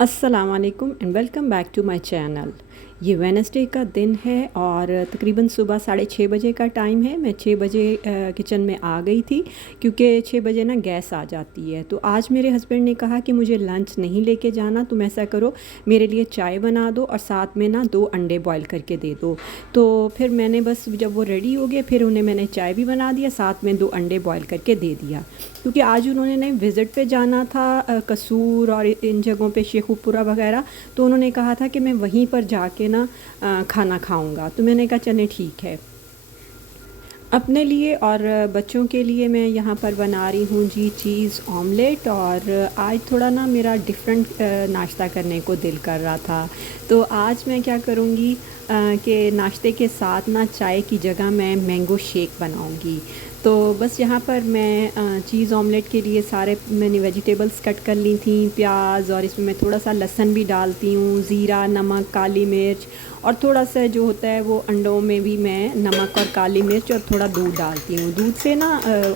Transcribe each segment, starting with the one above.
अस्सलाम वालेकुम and welcome back to my channel. ये वेडनेसडे का दिन है और तकरीबन सुबह 6:30 बजे का टाइम है। मैं 6 बजे किचन में आ गई थी क्योंकि 6 बजे ना गैस आ जाती है। तो आज मेरे हस्बैंड ने कहा कि मुझे लंच नहीं लेके जाना, तुम ऐसा करो मेरे लिए चाय बना दो और साथ में ना 2 अंडे बॉईल करके दे दो। तो फिर मैंने बस जब वो रेडी हो गए फिर उन्हें मैंने चाय भी बना दिया, साथ में 2 अंडे बॉईल करके दे दिया। क्योंकि आज उन्होंने ने विज़िट पे जाना था कसूर और इन जगहों पे शेखुपुरा वगैरह। तो उन्होंने कहा था कि मैं वहीं पर जाके ना खाना खाऊंगा। तो मैंने कहा चलें ठीक है। अपने लिए और बच्चों के लिए मैं यहाँ पर बना रही हूँ जी चीज़ ऑमलेट। और आज थोड़ा ना मेरा डिफरेंट नाश्ता करने को दिल कर रहा था। तो आज मैं क्या करूँगी कि नाश्ते के साथ ना चाय की जगह मैं मैंगो शेक बनाऊँगी। तो बस यहाँ पर मैं चीज़ ऑमलेट के लिए सारे मैंने वेजिटेबल्स कट कर ली थी, प्याज, और इसमें मैं थोड़ा सा लहसुन भी डालती हूँ, ज़ीरा, नमक, काली मिर्च, और थोड़ा सा जो होता है वो अंडों में भी मैं नमक और काली मिर्च और थोड़ा दूध डालती हूँ। दूध से ना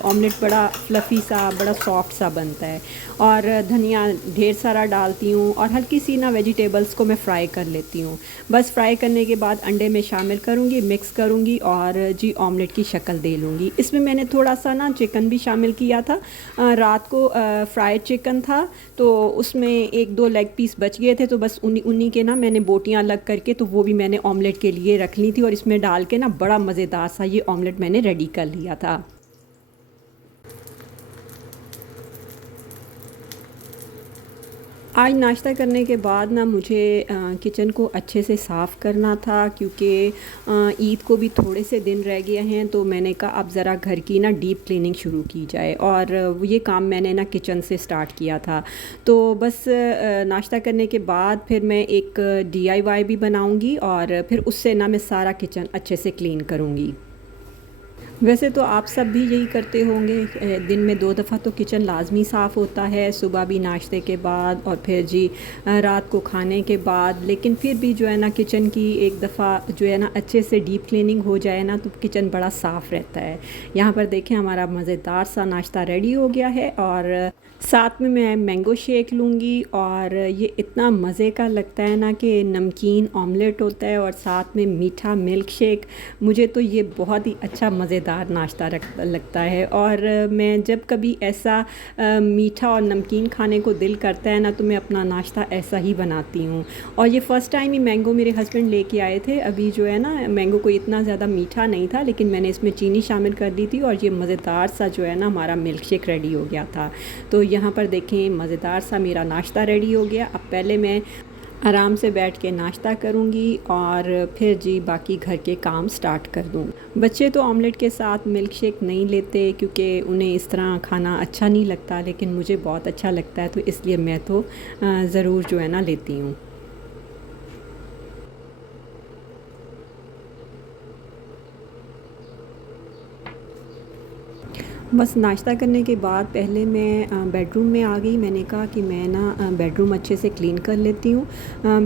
ऑमलेट बड़ा फ्लफ़ी सा, बड़ा सॉफ्ट सा बनता है। और धनिया ढेर सारा डालती हूँ और हल्की सी ना वेजिटेबल्स को मैं फ़्राई कर लेती हूँ। बस फ्राई करने के बाद अंडे में शामिल करूँगी, मिक्स करूँगी और जी ऑमलेट की शक्ल दे लूँगी। इसमें मैंने थोड़ा सा ना चिकन भी शामिल किया था। रात को फ्राइड चिकन था तो उसमें 1-2 लेग पीस बच गए थे, तो बस उन्हीं उन्हीं के ना मैंने बोटियाँ अलग करके तो वो भी मैंने ऑमलेट के लिए रख ली थी और इसमें डाल के ना बड़ा मज़ेदार सा ये ऑमलेट मैंने रेडी कर लिया था। आज नाश्ता करने के बाद ना मुझे किचन को अच्छे से साफ़ करना था क्योंकि ईद को भी थोड़े से दिन रह गए हैं। तो मैंने कहा अब ज़रा घर की ना डीप क्लीनिंग शुरू की जाए और ये काम मैंने ना किचन से स्टार्ट किया था। तो बस नाश्ता करने के बाद फिर मैं एक डीआईवाई भी बनाऊंगी और फिर उससे ना मैं सारा किचन अच्छे से क्लीन करूँगी। वैसे तो आप सब भी यही करते होंगे, दिन में 2 दफ़ा तो किचन लाजमी साफ़ होता है, सुबह भी नाश्ते के बाद और फिर जी रात को खाने के बाद। लेकिन फिर भी जो है ना किचन की एक दफ़ा जो है ना अच्छे से डीप क्लीनिंग हो जाए ना तो किचन बड़ा साफ़ रहता है। यहाँ पर देखें हमारा मज़ेदार सा नाश्ता रेडी हो गया है और साथ में मैं मैंगो शेक लूँगी। और ये इतना मज़े का लगता है ना कि नमकीन ऑमलेट होता है और साथ में मीठा मिल्क शेक। मुझे तो ये बहुत ही अच्छा मज़ेदार नाश्ता लगता है। और मैं जब कभी ऐसा मीठा और नमकीन खाने को दिल करता है ना तो मैं अपना नाश्ता ऐसा ही बनाती हूँ। और ये फ़र्स्ट टाइम ही मैंगो मेरे हस्बैंड लेके आए थे। अभी जो है ना मैंगो कोई इतना ज़्यादा मीठा नहीं था लेकिन मैंने इसमें चीनी शामिल कर दी थी और ये मज़ेदार सा जो है ना हमारा मिल्क शेक रेडी हो गया था। तो यहाँ पर देखें मज़ेदार सा मेरा नाश्ता रेडी हो गया। अब पहले मैं आराम से बैठ के नाश्ता करूँगी और फिर जी बाकी घर के काम स्टार्ट कर दूँ। बच्चे तो ऑमलेट के साथ मिल्क शेक नहीं लेते क्योंकि उन्हें इस तरह खाना अच्छा नहीं लगता, लेकिन मुझे बहुत अच्छा लगता है तो इसलिए मैं तो ज़रूर जो है ना लेती हूँ। बस नाश्ता करने के बाद पहले मैं बेडरूम में आ गई। मैंने कहा कि मैं ना बेडरूम अच्छे से क्लीन कर लेती हूँ।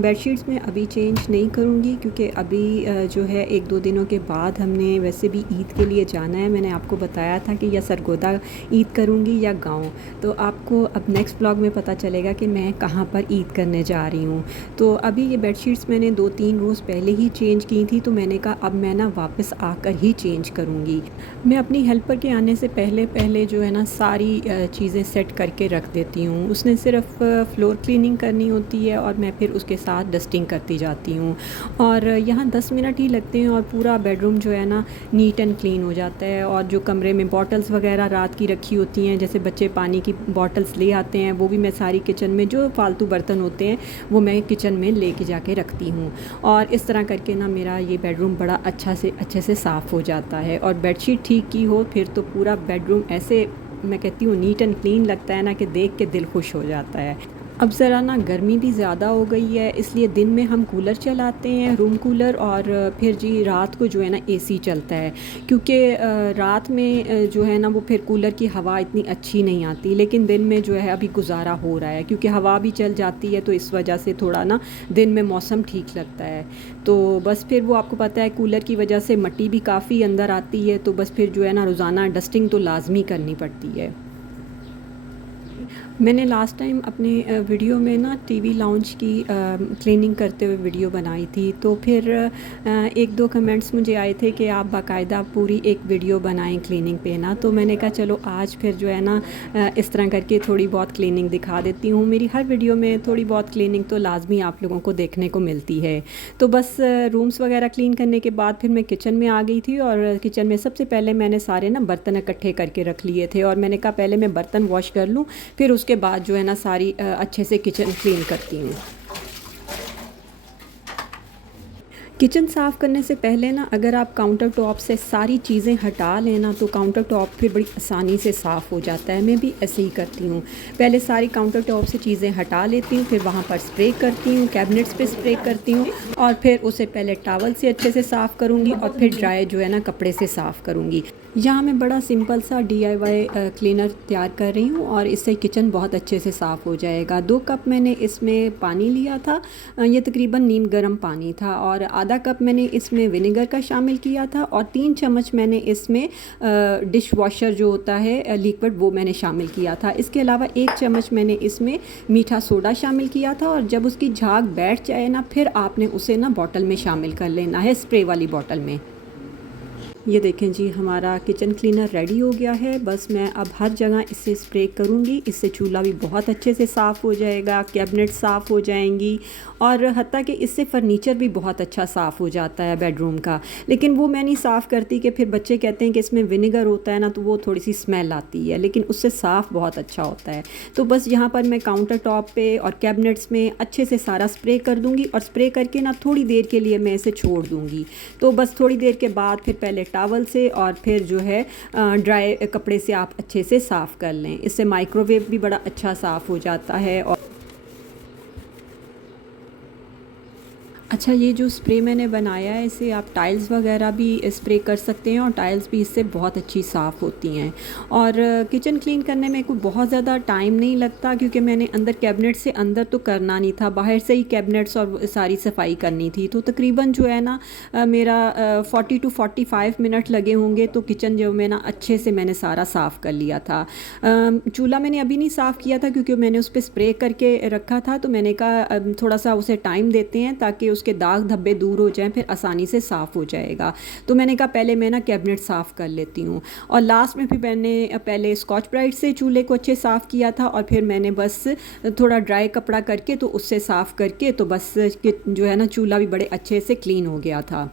बेडशीट्स में अभी चेंज नहीं करूँगी क्योंकि अभी जो है 1-2 दिनों के बाद हमने वैसे भी ईद के लिए जाना है। मैंने आपको बताया था कि या सरगोदा ईद करूँगी या गाँव। तो आपको अब नेक्स्ट ब्लॉग में पता चलेगा कि मैं कहाँ पर ईद करने जा रही हूँ। तो अभी ये बेडशीट्स मैंने 2-3 रोज़ पहले ही चेंज की थी, तो मैंने कहा अब मैं ना वापस आकर ही चेंज करूँगी। मैं अपनी हेल्पर के आने से पहले पहले जो है ना सारी चीज़ें सेट करके रख देती हूँ। उसने सिर्फ फ्लोर क्लीनिंग करनी होती है और मैं फिर उसके साथ डस्टिंग करती जाती हूँ। और यहाँ 10 मिनट ही लगते हैं और पूरा बेडरूम जो है ना नीट एंड क्लीन हो जाता है। और जो कमरे में बॉटल्स वगैरह रात की रखी होती हैं, जैसे बच्चे पानी की बॉटल्स ले आते हैं, वो भी मैं सारी किचन में जो फालतू बर्तन होते हैं वो मैं किचन में लेके जाके रखती हूँ। और इस तरह करके ना मेरा ये बेडरूम बड़ा अच्छे से साफ़ हो जाता है। और बेडशीट ठीक की हो फिर तो पूरा बेडरूम ऐसे मैं कहती हूँ नीट एंड क्लीन लगता है ना कि देख के दिल खुश हो जाता है। अब ज़रा ना गर्मी भी ज़्यादा हो गई है, इसलिए दिन में हम कूलर चलाते हैं, रूम कूलर, और फिर जी रात को जो है ना एसी चलता है क्योंकि रात में जो है ना वो फिर कूलर की हवा इतनी अच्छी नहीं आती। लेकिन दिन में जो है अभी गुजारा हो रहा है क्योंकि हवा भी चल जाती है, तो इस वजह से थोड़ा ना दिन में मौसम ठीक लगता है। तो बस फिर वो आपको पता है कूलर की वजह से मिट्टी भी काफ़ी अंदर आती है, तो बस फिर जो है ना रोज़ाना डस्टिंग तो लाजमी करनी पड़ती है। मैंने लास्ट टाइम अपने वीडियो में ना टीवी लाउंज की क्लीनिंग करते हुए वीडियो बनाई थी, तो फिर एक दो कमेंट्स मुझे आए थे कि आप बाकायदा पूरी एक वीडियो बनाएं क्लीनिंग पे ना। तो मैंने कहा चलो आज फिर जो है ना इस तरह करके थोड़ी बहुत क्लीनिंग दिखा देती हूँ। मेरी हर वीडियो में थोड़ी बहुत क्लीनिंग तो लाजमी आप लोगों को देखने को मिलती है। तो बस रूम्स वगैरह क्लीन करने के बाद फिर मैं किचन में आ गई थी, और किचन में सबसे पहले मैंने सारे ना बर्तन इकट्ठे करके रख लिए थे, और मैंने कहा पहले मैं बर्तन वॉश कर लूँ, फिर उसके बाद जो है ना सारी अच्छे से किचन क्लीन करती हूँ। किचन साफ़ करने से पहले ना अगर आप काउंटर टॉप से सारी चीज़ें हटा लेना तो काउंटर टॉप फिर बड़ी आसानी से साफ़ हो जाता है। मैं भी ऐसे ही करती हूँ, पहले सारी काउंटर टॉप से चीज़ें हटा लेती हूँ, फिर वहाँ पर स्प्रे करती हूँ, कैबिनेट्स पे स्प्रे करती हूँ, और फिर उसे पहले टॉवल से अच्छे से साफ़ करूँगी और फिर ड्राई जो है ना कपड़े से साफ़ करूँगी। यहाँ मैं बड़ा सिंपल सा DIY क्लीनर तैयार कर रही हूँ, और इससे किचन बहुत अच्छे से साफ़ हो जाएगा। 2 कप मैंने इसमें पानी लिया था, ये तकरीबन नीम गर्म पानी था, और आधा कप मैंने इसमें विनेगर का शामिल किया था, और 3 चम्मच मैंने इसमें डिश वॉशर जो होता है लिक्विड वो मैंने शामिल किया था। इसके अलावा 1 चम्मच मैंने इसमें मीठा सोडा शामिल किया था, और जब उसकी झाग बैठ जाए ना फिर आपने उसे ना बॉटल में शामिल कर लेना है, स्प्रे वाली बॉटल में। ये देखें जी, हमारा किचन क्लीनर रेडी हो गया है। बस मैं अब हर जगह इससे स्प्रे करूँगी, इससे चूल्हा भी बहुत अच्छे से साफ़ हो जाएगा, कैबिनेट साफ़ हो जाएंगी, और हत्ता कि इससे फ़र्नीचर भी बहुत अच्छा साफ़ हो जाता है बेडरूम का। लेकिन वो मैं नहीं साफ़ करती कि फिर बच्चे कहते हैं कि इसमें विनेगर होता है ना, तो वो थोड़ी सी स्मेल आती है, लेकिन उससे साफ़ बहुत अच्छा होता है। तो बस यहाँ पर मैं काउंटर टॉप पे और कैबिनेट्स में अच्छे से सारा स्प्रे कर दूँगी, और स्प्रे करके ना थोड़ी देर के लिए मैं इसे छोड़ दूँगी। तो बस थोड़ी देर के बाद फिर पहले टॉवल से और फिर जो है ड्राई कपड़े से आप अच्छे से साफ़ कर लें। इससे माइक्रोवेव भी बड़ा अच्छा साफ़ हो जाता है। और अच्छा, ये जो स्प्रे मैंने बनाया है इसे आप टाइल्स वगैरह भी स्प्रे कर सकते हैं, और टाइल्स भी इससे बहुत अच्छी साफ़ होती हैं। और किचन क्लीन करने में कोई बहुत ज़्यादा टाइम नहीं लगता, क्योंकि मैंने अंदर कैबिनेट से अंदर तो करना नहीं था, बाहर से ही कैबिनेट्स और सारी सफाई करनी थी। तो तकरीबन जो है ना मेरा 40 to 45 मिनट लगे होंगे। तो किचन जो मैं ना अच्छे से मैंने सारा साफ़ कर लिया था। चूल्हा मैंने अभी नहीं साफ़ किया था, क्योंकि मैंने उस पर स्प्रे करके रखा था। तो मैंने कहा थोड़ा सा उसे टाइम देते हैं ताकि उसके दाग धब्बे दूर हो जाएं, फिर आसानी से साफ़ हो जाएगा। तो मैंने कहा पहले मैं ना कैबिनेट साफ़ कर लेती हूँ, और लास्ट में फिर मैंने पहले स्कॉच ब्राइट से चूल्हे को अच्छे साफ़ किया था, और फिर मैंने बस थोड़ा ड्राई कपड़ा करके तो उससे साफ़ करके तो बस जो है ना चूल्हा भी बड़े अच्छे से क्लीन हो गया था।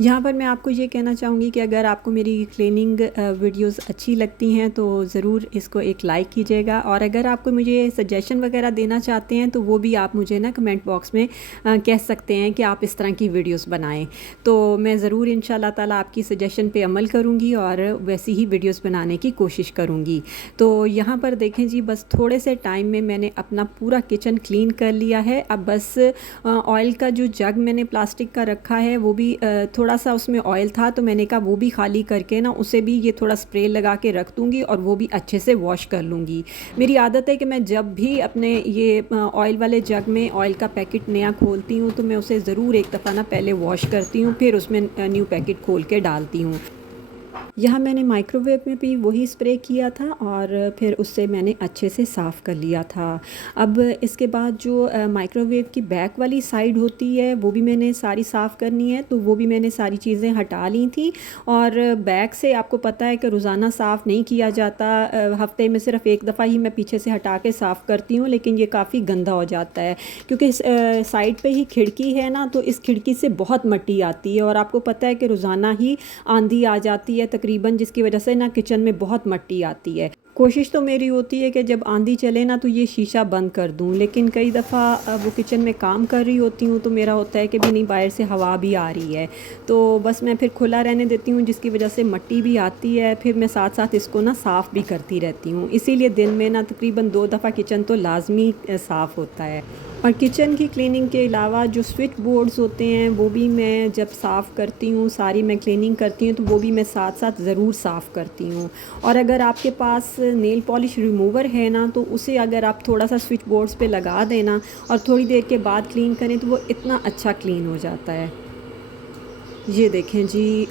यहाँ पर मैं आपको ये कहना चाहूँगी कि अगर आपको मेरी क्लीनिंग वीडियोस अच्छी लगती हैं तो ज़रूर इसको एक लाइक कीजिएगा, और अगर आपको मुझे सजेशन वगैरह देना चाहते हैं तो वो भी आप मुझे ना कमेंट बॉक्स में कह सकते हैं कि आप इस तरह की वीडियोस बनाएं। तो मैं ज़रूर इंशाल्लाह ताला आपकी सजेशन पे अमल करूँगी और वैसी ही वीडियोस बनाने की कोशिश करूँगी। तो यहाँ पर देखें जी, बस थोड़े से टाइम में मैंने अपना पूरा किचन क्लीन कर लिया है। अब बस ऑयल का जो जग मैंने प्लास्टिक का रखा है वो भी थोड़ा सा उसमें ऑयल था, तो मैंने कहा वो भी खाली करके ना उसे भी ये थोड़ा स्प्रे लगा के रख दूँगी, और वो भी अच्छे से वॉश कर लूँगी। मेरी आदत है कि मैं जब भी अपने ये ऑयल वाले जग में ऑयल का पैकेट नया खोलती हूँ तो मैं उसे ज़रूर एक दफ़ा ना पहले वॉश करती हूँ, फिर उसमें न्यू पैकेट खोल के डालती हूँ। यहाँ मैंने माइक्रोवेव में भी वही स्प्रे किया था, और फिर उससे मैंने अच्छे से साफ़ कर लिया था। अब इसके बाद जो माइक्रोवेव की बैक वाली साइड होती है वो भी मैंने सारी साफ़ करनी है, तो वो भी मैंने सारी चीज़ें हटा ली थी। और बैक से आपको पता है कि रोज़ाना साफ़ नहीं किया जाता, हफ़्ते में सिर्फ़ एक दफ़ा ही मैं पीछे से हटा के साफ़ करती हूँ, लेकिन ये काफ़ी गंदा हो जाता है क्योंकि साइड पे ही खिड़की है ना, तो इस खिड़की से बहुत मिट्टी आती है, और आपको पता है कि रोज़ाना ही आंधी आ जाती है तकरीबन, जिसकी वजह से ना किचन में बहुत मिट्टी आती है। कोशिश तो मेरी होती है कि जब आंधी चले ना तो ये शीशा बंद कर दूं, लेकिन कई दफ़ा वो किचन में काम कर रही होती हूँ तो मेरा होता है कि भी नहीं, बाहर से हवा भी आ रही है, तो बस मैं फिर खुला रहने देती हूँ, जिसकी वजह से मिट्टी भी आती है। फिर मैं साथ साथ इसको ना साफ़ भी करती रहती हूँ, इसीलिए दिन में ना तकरीबन 2 दफ़ा किचन तो लाजमी साफ़ होता है। और किचन की क्लीनिंग के अलावा जो स्विच बोर्ड्स होते हैं वो भी मैं जब साफ़ करती हूँ, सारी मैं क्लीनिंग करती हूँ, तो वो भी मैं साथ साथ ज़रूर साफ़ करती हूँ। और अगर आपके पास नेल पॉलिश रिमूवर है ना, तो उसे अगर आप थोड़ा सा स्विच बोर्ड्स पे लगा देना और थोड़ी देर के बाद क्लीन करें तो वो इतना अच्छा क्लीन हो जाता है। ये देखें जी,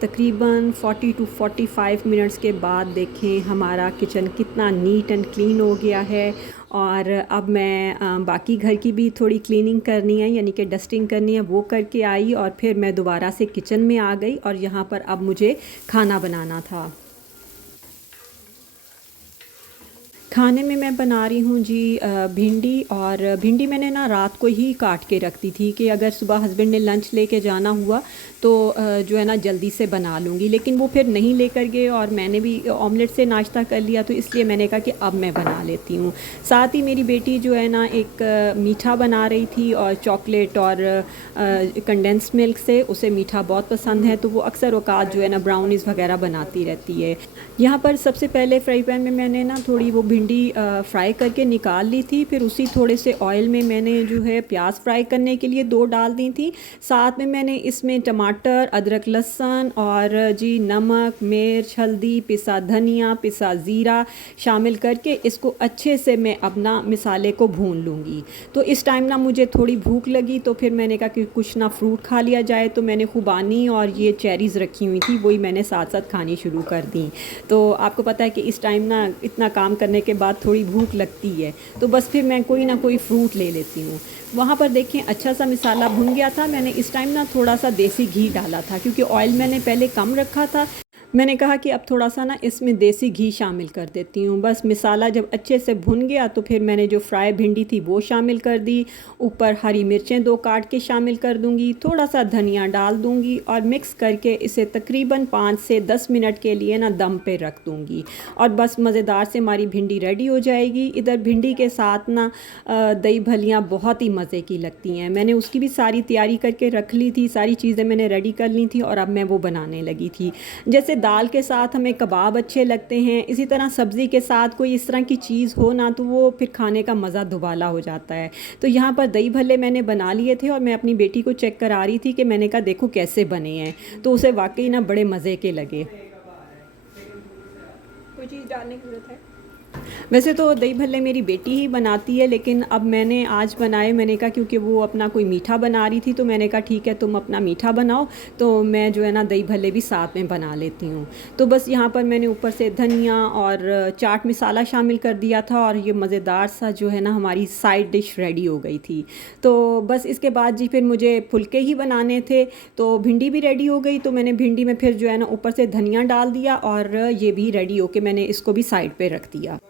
तकरीबन 40 टू 45 मिनट्स के बाद देखें हमारा किचन कितना नीट एंड क्लीन हो गया है। और अब मैं बाकी घर की भी थोड़ी क्लीनिंग करनी है, यानी कि डस्टिंग करनी है, वो करके आई और फिर मैं दोबारा से किचन में आ गई और यहाँ पर अब मुझे खाना बनाना था। खाने में मैं बना रही हूँ जी भिंडी। और भिंडी मैंने ना रात को ही काट के रख दी थी कि अगर सुबह हस्बैंड ने लंच लेके जाना हुआ तो जो है ना जल्दी से बना लूँगी, लेकिन वो फिर नहीं लेकर गए और मैंने भी ऑमलेट से नाश्ता कर लिया, तो इसलिए मैंने कहा कि अब मैं बना लेती हूँ। साथ ही मेरी बेटी जो है ना एक मीठा बना रही थी और चॉकलेट और कंडेंस्ड मिल्क से, उसे मीठा बहुत पसंद है, तो वो अक्सर औकात जो है ना ब्राउनीज़ वगैरह बनाती रहती है। यहाँ पर सबसे पहले फ्राई पैन में मैंने ना थोड़ी वो भिंडी फ्राई करके निकाल ली थी, फिर उसी थोड़े से ऑयल में मैंने जो है प्याज फ्राई करने के लिए 2 डाल दी थी। साथ में मैंने इसमें टमाटर, अदरक, लहसुन और जी नमक, मिर्च, हल्दी, पिसा धनिया, पिसा ज़ीरा शामिल करके इसको अच्छे से मैं अपना मिसाले को भून लूँगी। तो इस टाइम ना मुझे थोड़ी भूख लगी, तो फिर मैंने कहा कि कुछ ना फ्रूट खा लिया जाए, तो मैंने खुबानी और ये चेरीज़ रखी हुई थी, वही मैंने साथ साथ खानी शुरू कर दी। तो आपको पता है कि इस टाइम ना इतना काम करने के बाद थोड़ी भूख लगती है, तो बस फिर मैं कोई ना कोई फ्रूट ले लेती हूँ। वहाँ पर देखें अच्छा सा मिसाला भुन गया था। मैंने इस टाइम ना थोड़ा सा देसी घी डाला था, क्योंकि ऑयल मैंने पहले कम रखा था। मैंने कहा कि अब थोड़ा सा ना इसमें देसी घी शामिल कर देती हूँ। बस मिसाला जब अच्छे से भुन गया तो फिर मैंने जो फ्राई भिंडी थी वो शामिल कर दी। ऊपर हरी मिर्चें 2 काट के शामिल कर दूँगी, थोड़ा सा धनिया डाल दूँगी और मिक्स करके इसे तकरीबन 5 से 10 मिनट के लिए ना दम पे रख दूँगी और बस मज़ेदार से हमारी भिंडी रेडी हो जाएगी। इधर भिंडी के साथ ना दही भल्लियाँ बहुत ही मज़े की लगती हैं। मैंने उसकी भी सारी तैयारी करके रख ली थी, सारी चीज़ें मैंने रेडी कर ली थी और अब मैं वो बनाने लगी थी। जैसे दाल के साथ हमें कबाब अच्छे लगते हैं, इसी तरह सब्ज़ी के साथ कोई इस तरह की चीज़ हो ना, तो वो फिर खाने का मज़ा दुबाला हो जाता है। तो यहाँ पर दही भल्ले मैंने बना लिए थे और मैं अपनी बेटी को चेक करा रही थी कि मैंने कहा देखो कैसे बने हैं, तो उसे वाकई ना बड़े मज़े के लगे। कोई चीज़ डालने की ज़रूरत है? वैसे तो दही भल्ले मेरी बेटी ही बनाती है, लेकिन अब मैंने आज बनाए। मैंने कहा क्योंकि वो अपना कोई मीठा बना रही थी, तो मैंने कहा ठीक है तुम अपना मीठा बनाओ, तो मैं जो है ना दही भल्ले भी साथ में बना लेती हूँ। तो बस यहाँ पर मैंने ऊपर से धनिया और चाट मसाला शामिल कर दिया था और ये मज़ेदार सा जो है ना हमारी साइड डिश रेडी हो गई थी। तो बस इसके बाद जी फिर मुझे फुलके ही बनाने थे, तो भिंडी भी रेडी हो गई, तो मैंने भिंडी में फिर जो है ना ऊपर से धनिया डाल दिया और ये भी रेडी हो के मैंने इसको भी साइड पे रख दिया।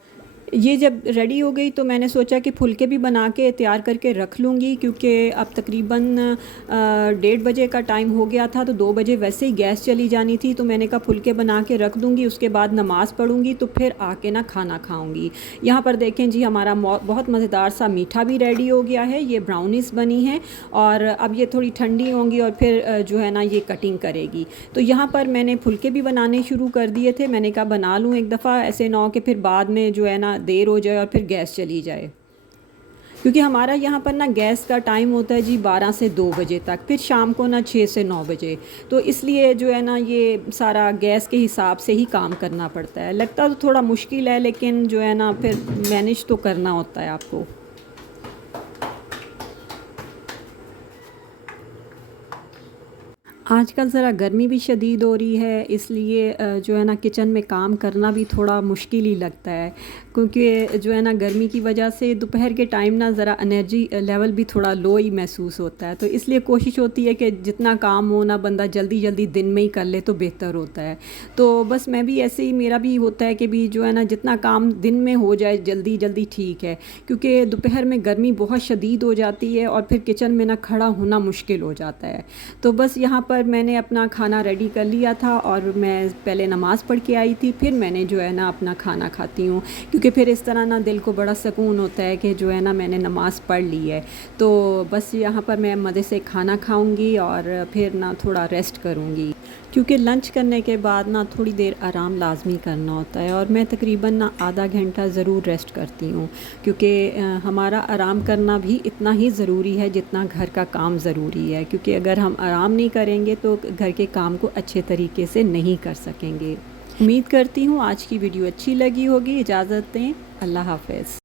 ये जब रेडी हो गई तो मैंने सोचा कि फुलके भी बना के तैयार करके रख लूँगी, क्योंकि अब तकरीबन 1:30 बजे का टाइम हो गया था, तो 2 बजे वैसे ही गैस चली जानी थी। तो मैंने कहा फुलके बना के रख दूँगी, उसके बाद नमाज़ पढ़ूँगी तो फिर आके ना खाना खाऊँगी। यहाँ पर देखें जी हमारा बहुत मज़ेदार सा मीठा भी रेडी हो गया है। ये ब्राउनीज़ बनी हैं और अब ये थोड़ी ठंडी होंगी और फिर जो है ना ये कटिंग करेगी। तो यहाँ पर मैंने फुलके भी बनाने शुरू कर दिए थे। मैंने कहा बना लूँ एक दफ़ा, ऐसे ना हो कि फिर बाद में जो है ना देर हो जाए और फिर गैस चली जाए, क्योंकि हमारा यहाँ पर ना गैस का टाइम होता है जी 12 से 2 बजे तक, फिर शाम को ना 6 से 9 बजे। तो इसलिए जो है ना ये सारा गैस के हिसाब से ही काम करना पड़ता है। लगता तो थोड़ा मुश्किल है, लेकिन जो है ना फिर मैनेज तो करना होता है आपको। आजकल ज़रा गर्मी भी शदीद हो रही है, इसलिए जो है ना किचन में काम करना भी थोड़ा मुश्किल ही लगता है, क्योंकि जो है ना गर्मी की वजह से दोपहर के टाइम ना ज़रा एनर्जी लेवल भी थोड़ा लो ही महसूस होता है। तो इसलिए कोशिश होती है कि जितना काम हो ना बंदा जल्दी जल्दी दिन में ही कर ले तो बेहतर होता है। तो बस मैं भी ऐसे ही, मेरा भी होता है कि भी जो है ना जितना काम दिन में हो जाए जल्दी जल्दी ठीक है, क्योंकि दोपहर में गर्मी बहुत शदीद हो जाती है और फिर किचन में ना खड़ा होना मुश्किल हो जाता है। तो बस यहाँ पर मैंने अपना खाना रेडी कर लिया था और मैं पहले नमाज़ पढ़ के आई थी, फिर मैंने जो है ना अपना खाना खाती हूँ, क्योंकि फिर इस तरह ना दिल को बड़ा सुकून होता है कि जो है ना मैंने नमाज़ पढ़ ली है। तो बस यहाँ पर मैं मज़े से खाना खाऊँगी और फिर ना थोड़ा रेस्ट करूँगी, क्योंकि लंच करने के बाद ना थोड़ी देर आराम लाजमी करना होता है और मैं तकरीबन ना आधा घंटा ज़रूर रेस्ट करती हूँ, क्योंकि हमारा आराम करना भी इतना ही ज़रूरी है जितना घर का काम ज़रूरी है, क्योंकि अगर हम आराम नहीं करेंगे तो घर के काम को अच्छे तरीके से नहीं कर सकेंगे। उम्मीद करती हूँ आज की वीडियो अच्छी लगी होगी। इजाज़त दें, अल्लाह हाफ़िज़।